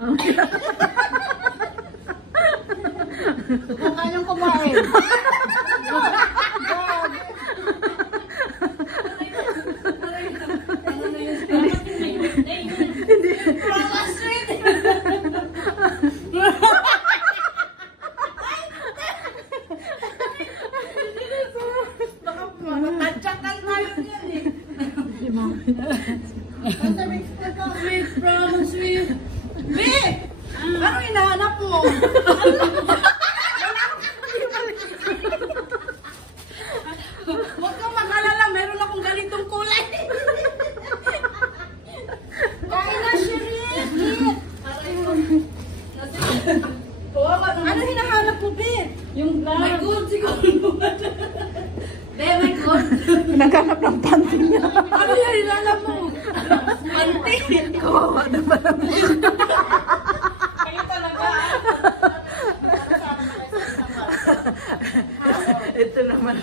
Huwag kayong kumain. Sweet from sweet. Babe! Ano hinahanap mo? Huwag kang mag-alala, meron akong ganitong kulay. Kain na, Shirin! Ano hinahanap mo, babe? Yung My God, siguro. Babe, my God. naghanap ng panty niya. Ano yung hinahanap mo? Panty. Kawawa naman ang Kayo talaga. ito naman.